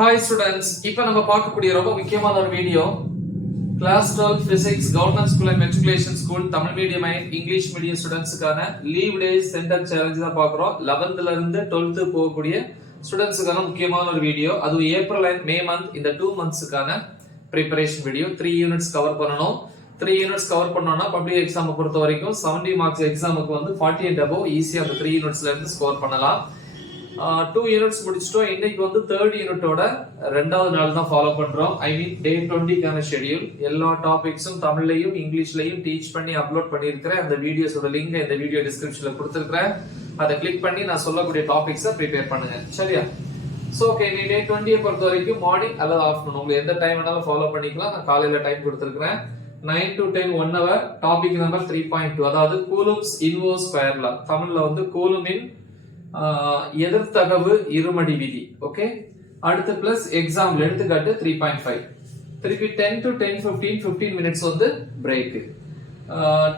Hi students, இப்போ நம்ம பார்க்கக்கூடிய ரொம்ப முக்கியமான ஒரு video class 12 physics government school and matriculation school Tamil medium and English medium ஸ்டூடெண்ட்ஸ்க்கான லீவ் டேஸ் சென்டர் சேலஞ்ச் தான் பார்க்குறோம். 11th இருந்து 12th போகக்கூடிய ஸ்டூடெண்ட்ஸ்க்கான முக்கியமான ஒரு வீடியோ. அதுவும் ஏப்ரல் அண்ட் மே மந்த் இந்த 2 monthsக்கான ப்ரிப்பரேஷன் வீடியோ. 3 units கவர் பண்ணணும். 3 units கவர் பண்ணோம்னா பப்ளிக் எக்ஸாம் பொறுத்த வரைக்கும் 70 marks எக்ஸாமுக்கு வந்து 48 above ஈஸியா அந்த 3 unitsல இருந்து ஸ்கோர் பண்ணலாம். 2 units முடிச்சிட்டோம். இன்னைக்கு வந்து 3rd யூனிட்டோட 2வது நாள் தான் ஃபாலோ பண்றோம். ஐ மீன் டே 20க்கான ஷெட்யூல். எல்லா டாபிக்ஸும் தமிழ்லயும் இங்கிலீஷ்லயும் டீச் பண்ணி அப்லோட் பண்ணியிருக்கிறேன். அந்த வீடியோஸோட லிங்க் இந்த வீடியோ டிஸ்கிரிப்ஷன்ல கொடுத்துருக்கிறேன். அதை கிளிக் பண்ணி நான் சொல்லக்கூடிய டாபிக்ஸை ப்ரிப்பேர் பண்ணுங்க. சரியா? சோ ஓகே, நீ டே 20 பொறுத்த வரைக்கும் மார்னிங் அல்லது ஆஃப்டர்நூன் உங்களுக்கு எந்த டைம் வேணாலும் ஃபாலோ பண்ணிக்கலாம். நான் காலையில டைம் கொடுத்துருக்கிறேன். 9 to 10 1 hour. டாபிக் நம்பர் 3.2, அதாவது கூலும்ஸ் இன்வர்ஸ் ஸ்கொயர் லா. தமிழ்ல வந்து கூலுமின் எதிர்த்தகவு இருமடி விதி. ஓகே, அடுத்து பிளஸ் எக்ஸாம்பிள் எடுத்துக்காட்டு 3.5. திருப்பி 10 to 10:15 15 minutes வந்து பிரேக்.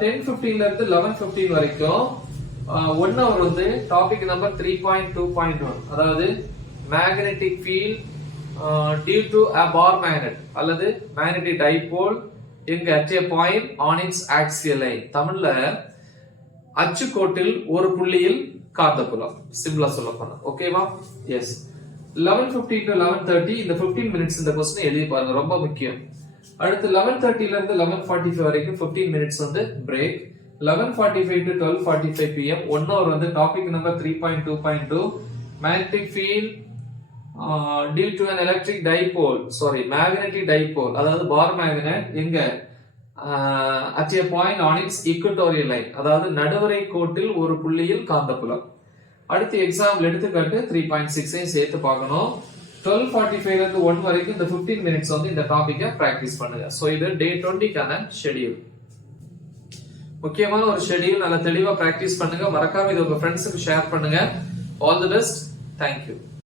10:15 ல இருந்து 11:15 வரைக்கும் 1 hour வந்து டாபிக் நம்பர் 3.2.1, அதாவது magnetic field due to a bar magnet அல்லது மேக்னெட்டிக் டைபோல் எங்க at a point on its axial line. தமிழ்ல அச்சுக்கோட்டில் ஒரு புள்ளியில் காந்தப்புலம், சிம்பிளா சொல்ல போனா. ஓகேவா? எஸ். 11:15 to 11:30 இந்த 15 minutes இந்த क्वेश्चन எழுதி பாருங்க, ரொம்ப முக்கியம். அடுத்து 11:30 ல இருந்து 11:45 வரைக்கும் 15 minutes வந்து பிரேக். 11:45 to 12:45 pm 1 hour வந்து topic number 3.2.2 magnetic field due to an electric dipole, magnetic dipole, அதாவது பார் மேக்னெட் எங்க at a point on its equatorial line, அதாவது நடுவரை கோட்டில் ஒரு புள்ளியில் காந்தப்புலம். அடுத்து எக்ஸாம்பிள் எடுத்துக்காட்டு 3.6 சேர்த்து பார்க்கணும். 12:45 ல இருந்து 1 வரைக்கும் இந்த 15 minutes வந்து இந்த டாபிக்கை பிராக்டிஸ் பண்ணுங்க. சோ இது டே 20க்கான ஷெட்யூல். முக்கியமான ஒரு ஷெட்யூல். நல்லா தெளிவா பிராக்டிஸ் பண்ணுங்க. மறக்காம இது உங்க ஃப்ரெண்ட்ஸுக்கு ஷேர் பண்ணுங்க. All the best. Thank you.